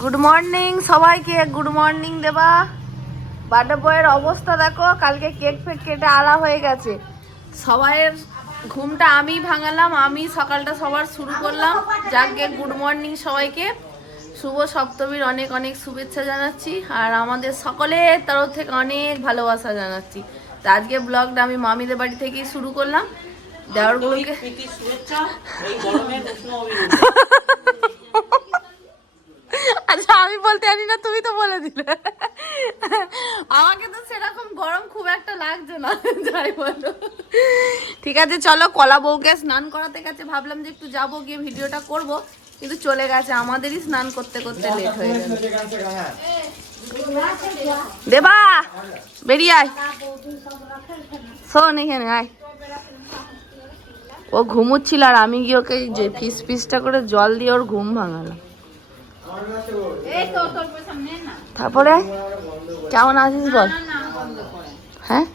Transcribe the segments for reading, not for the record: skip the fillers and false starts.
Good morning সবাইকে, good morning দেবা। Birthday বয়ের অবস্থা দেখো, কালকে কেক ফেক কেটে আলা হয়ে গেছে। সবাইয়ের ঘুমটা আমি ভাঙালাম, আমি সকালটা সবার শুরু করলাম। যাকে গুড মর্নিং সবাইকে, শুভ সপ্তমীর অনেক অনেক শুভেচ্ছা জানাচ্ছি, আর আমাদের সকলের তরফ থেকে অনেক ভালোবাসা জানাচ্ছি। তো আজকে ব্লগটা আমি মামিদের বাড়ি থেকেই শুরু করলাম। দেওরগুলোকে আচ্ছা, আমি বলতে জানি না, তুমি তো বলে দিলে। আমাকে তো সেরকম গরম খুব একটা লাগছে না, যাই বলো। ঠিক আছে, চলো। কলা বউকে স্নান করাতে গেছে, ভাবলাম যে একটু যাবো, গিয়ে ভিডিওটা করব, কিন্তু চলে গেছে। আমাদেরই স্নান করতে করতে লেট হয়ে গেল। দেবা বেরিয়ে আয়, শোন এখানে আয়। ও ঘুমুচ্ছিল, আর আমি গিয়ে ওকে যে ফিসটা করে জল দিয়ে ওর ঘুম ভাঙালাম। তারপরে কেমন আছিস বল? হ্যাঁ,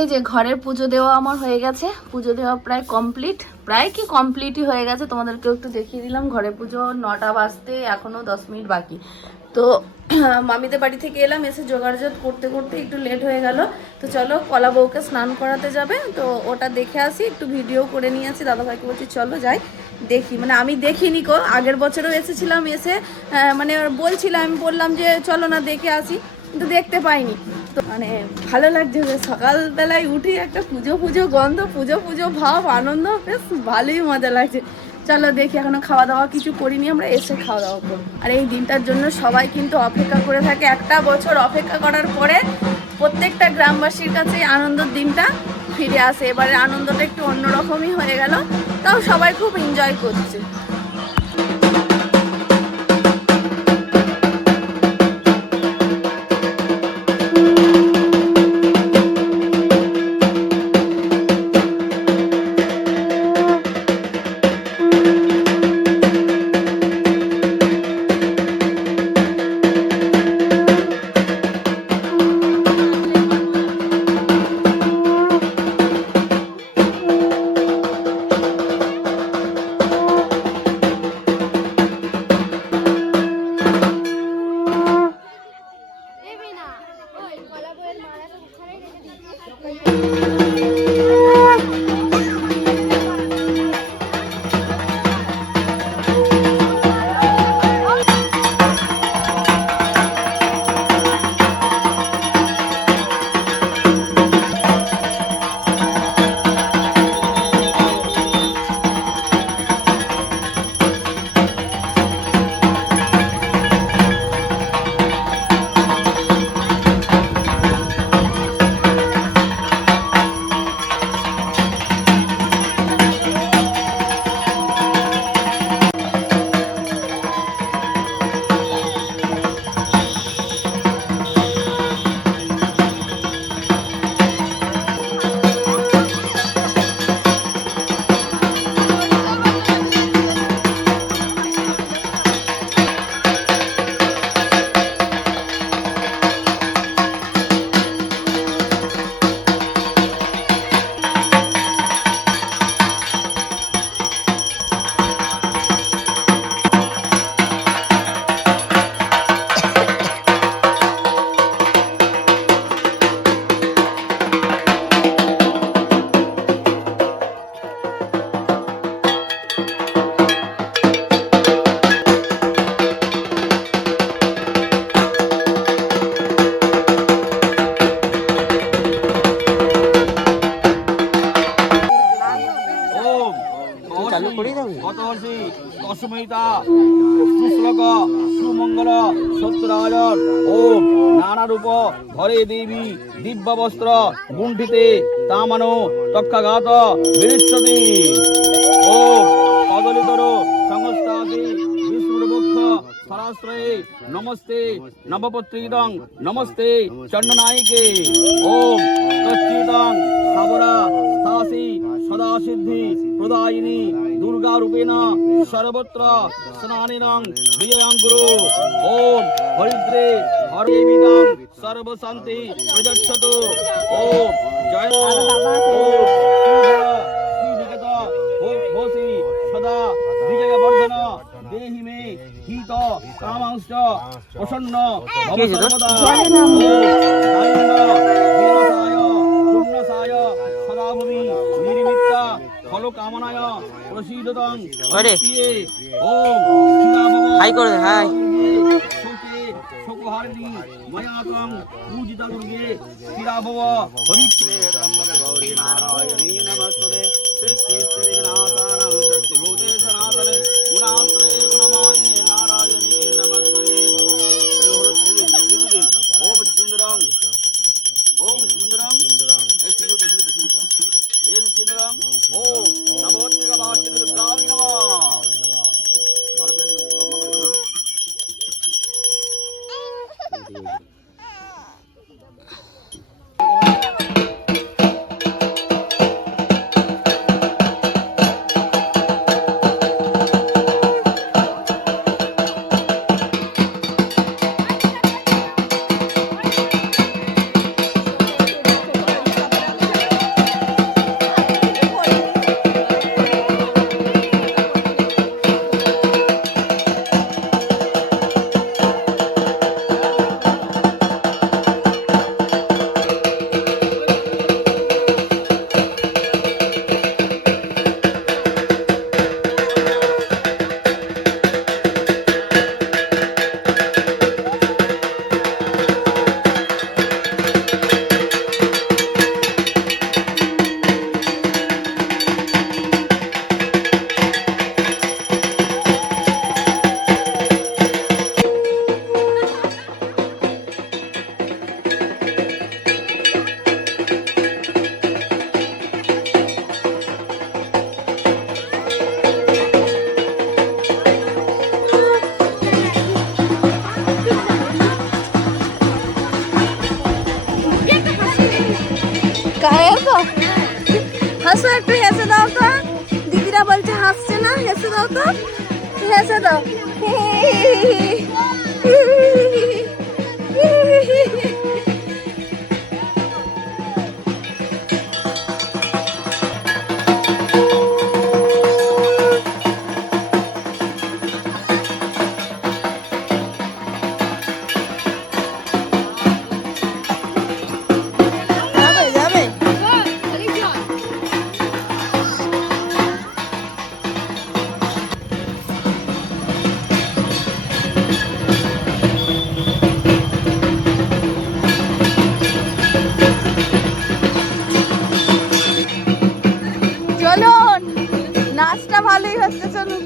এই যে ঘরের পুজো দেওয়া আমার হয়ে গেছে। পুজো দেওয়া প্রায় কমপ্লিটই হয়ে গেছে। তোমাদেরকেও একটু দেখিয়ে দিলাম। ঘরের পুজো 9টা বাজতে এখনো 10 মিনিট বাকি। তো মামিদের বাড়ি থেকে এলাম, এসে জোগাড়জাত করতে করতে একটু লেট হয়ে গেল। তো চলো, কলা বউকে স্নান করাতে যাবে, তো ওটা দেখে আসি, একটু ভিডিও করে নিয়ে আসি। দাদাভাইকে বলছি চলো যাই দেখি। মানে আমি দেখিনি কো, আগের বছরও এসেছিলাম, এসে মানে বলছিলাম, আমি বললাম যে চলো না দেখে আসি, কিন্তু দেখতে পাইনি। তো মানে ভালো লাগছে, সকালবেলায় উঠি একটা পুজো গন্ধ, পুজো ভাব, আনন্দ, বেশ ভালোই মজা লাগছে। চলো দেখি, এখনো খাওয়া দাওয়া কিছু করিনি, আমরা এসে খাওয়া দাওয়া করবো। আর এই দিনটার জন্য সবাই কিন্তু অপেক্ষা করে থাকে। একটা বছর অপেক্ষা করার পরে প্রত্যেকটা গ্রামবাসীর কাছে আনন্দের দিনটা ফিরে আসে। এবারে আনন্দটা একটু অন্যরকমই হয়ে গেল, তাও সবাই খুব এনজয় করছে। সুমঙ্গল সত্যরাজন ওম নানা রূপ ধরে দেবী দিব্য বস্ত্র গুণ্ঠিতে তামানো তক্ষাঘাত বিরিষ্যতি ওম কদলিতর সংস্থাতি বিষ্ণুবক্ষ সরাশ্রয়ে নমস্তে নবপত্রিদং নমস্তে চন্ডনায়িকে ওম তচ্চিদং সাবরা স্থাসি সদা সিদ্ধি প্রদায়িনী দুর্গা রূপেণ সর্বত্র স্নানিনং বিজয়ং গুরু ওম হরিদ্রে হরিবিদং সর্বশান্তি প্রযচ্ছতু ওম জয় ওম শ্রীনিকেত ঘোষি সদা বিজয়বর্ধন দেহি মে হিত কামাংশ্চ প্রসন্ন ভব সর্বদা। ওম দারিদ্র বিনাশায় পূর্ণশায় সদা ভূমি নির্মিত্তা ফল কামনায় প্রসীদতং প্রিয়ে। ওম স্থিরা ভব হাই করে হাই শোকে শোকহারিণী ময়া ত্বং পূজিতা দুর্গে স্থিরা ভব হরিপ্রিয়ে ত্রম্বকে গৌরী নারায়ণী নমস্তুতে। সৃষ্টি স্থিতি বিনাশানাং সত্যভূতে সনাতনে গুণাশ্রয়ে গুণময়ে নারায়ণী নমস্তুতে। ওম সিন্দুরং ওম সিন্দুরং এই সিন্দুর এই সিন্দুরং ওম নবত্রিকা বাসিনী দুর্গাবি নমঃ। হাসো একটু, হেসে দাও তো। দিদিরা বলছে হাসছে না, হেসে দাও তো, হেসে দাও। চলুন, নাচটা ভালোই হচ্ছে, চলুন।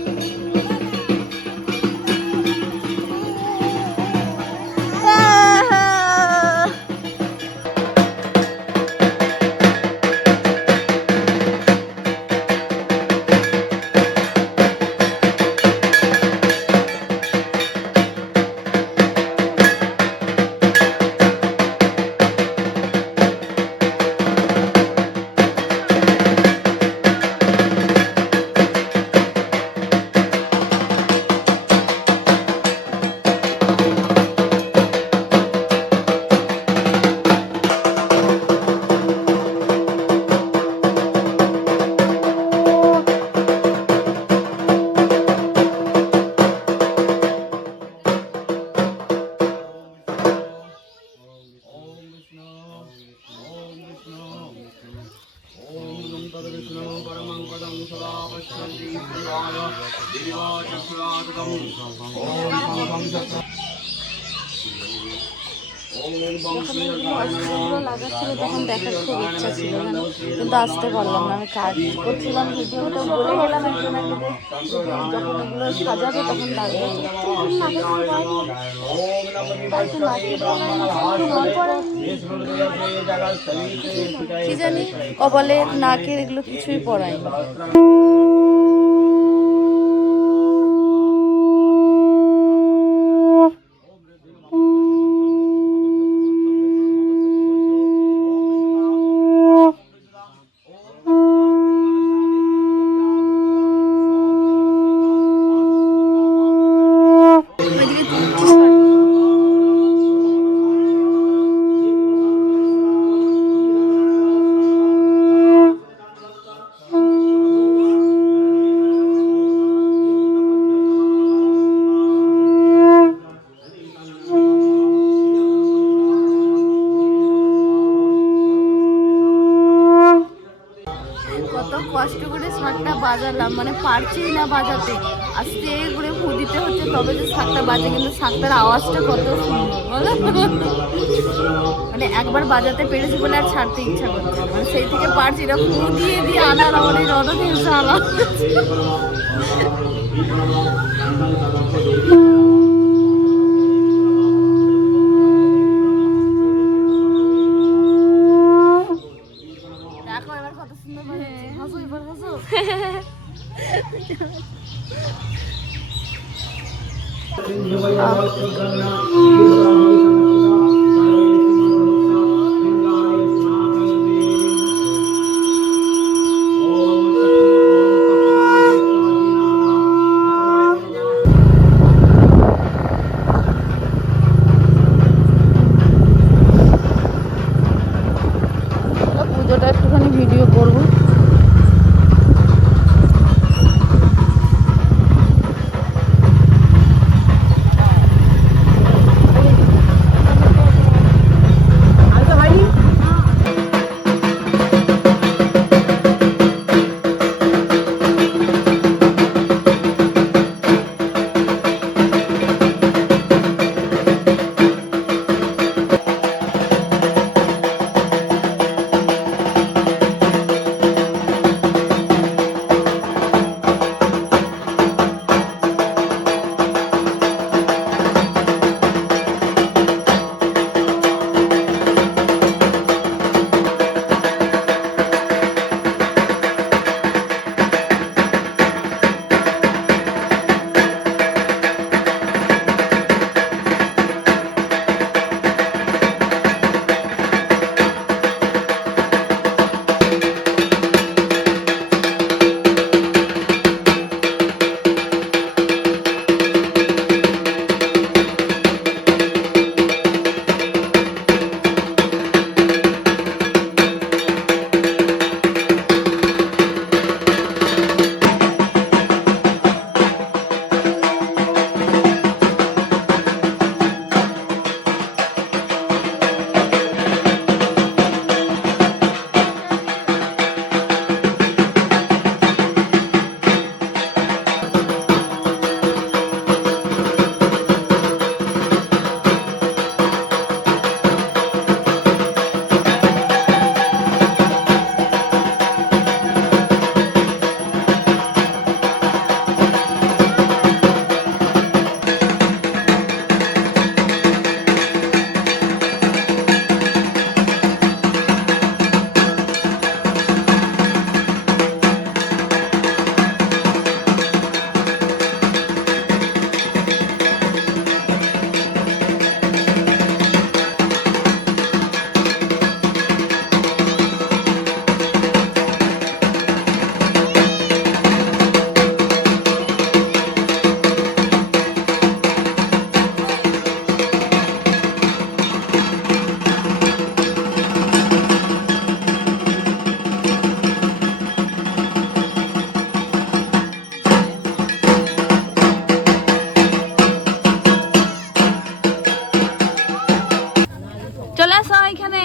লাগাচ্ছিল তখন দেখার খুব ইচ্ছা ছিল, জানো, কিন্তু আসতে পারলাম না। আমি কাজ করছিলাম, ভিডিওটা বলে গেলাম একজনকে যে যখন এগুলো সাজাবে তখন লাগবে। কি জানি কপালে নাকের এগুলো কিছুই পড়ায়নি। বাজালাম, মানে পারছেই না বাজাতে, আস্তে করে ফু দিতে হচ্ছে তবে যে শাকটা বাজে, কিন্তু শাকটার আওয়াজটা কত সুন্দর বলো। মানে একবার বাজাতে পেরেছি বলে আর ছাড়তে ইচ্ছা করছে না। মানে সেই থেকে পারছি না, ফু দিয়ে দিয়ে আনার আমার এই রণধীর আলা। দেখো এবার কত সুন্দর বাজাচ্ছে, হাসো এবার হাসো। পুজোটা একটুখানি ভিডিও করবো। চলে আসো এখানে,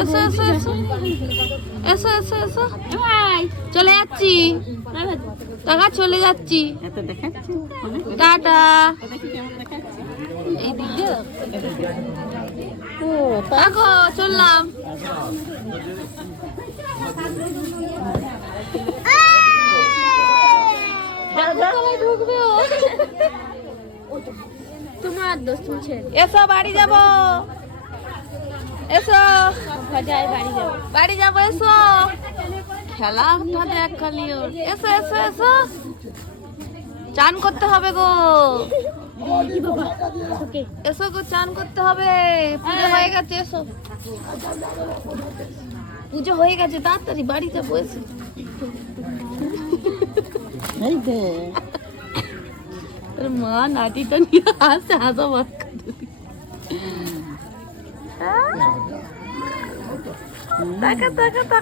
এসো এসো এসো এসো এসো এসো, চলে যাচ্ছি, টাকা চলে যাচ্ছি, টাটা। এই দিক দিয়ে দেখো চললাম। ঢুকবে তোমার দোস্ত মুছে, এসো বাড়ি যাব, এসো বাড়ি যাবো, এসো খেলাটা দেখ খালি ওর, এসো এসো এসো, চান করতে হবে গো, এসো গো চান করতে হবে, পুজো হয়ে গেছে, এসো পুজো হয়ে গেছে, তাড়াতাড়ি বাড়ি যাবো, এসো। মা নাটিটা নিয়ে আসে, হাসা বাদ দেখা দেখা দেখা,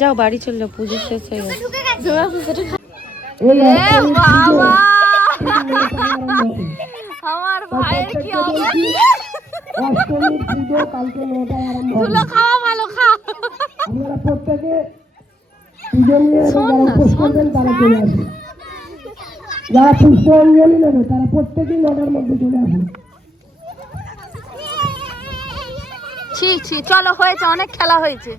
যাও বাড়ি চল যাও, পুজো শেষ হয়ে গেছে। বাবা আমার ভাইয়ের কি অবস্থা। অষ্টমীর পুজো কালকে 9টায় আরম্ভ হবে। ধুলো খাওয়া ভালো, খা। আপনারা প্রত্যেকে পুজো নিয়ে যারা উপোস করবেন তারা চলে আসবে। যারা পুষ্পাঞ্জলি নেবে তারা প্রত্যেকেই 9টার মধ্যে চলে আসবে। ছি ছি, চলো, হয়েছে, অনেক খেলা হয়েছে।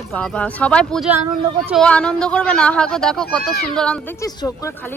এ বাবা, সবাই পুজো আনন্দ করছে, ও আনন্দ করবে না? হাগো, দেখো কত সুন্দর আনন্দ, দেখছিস চোখ করে খালি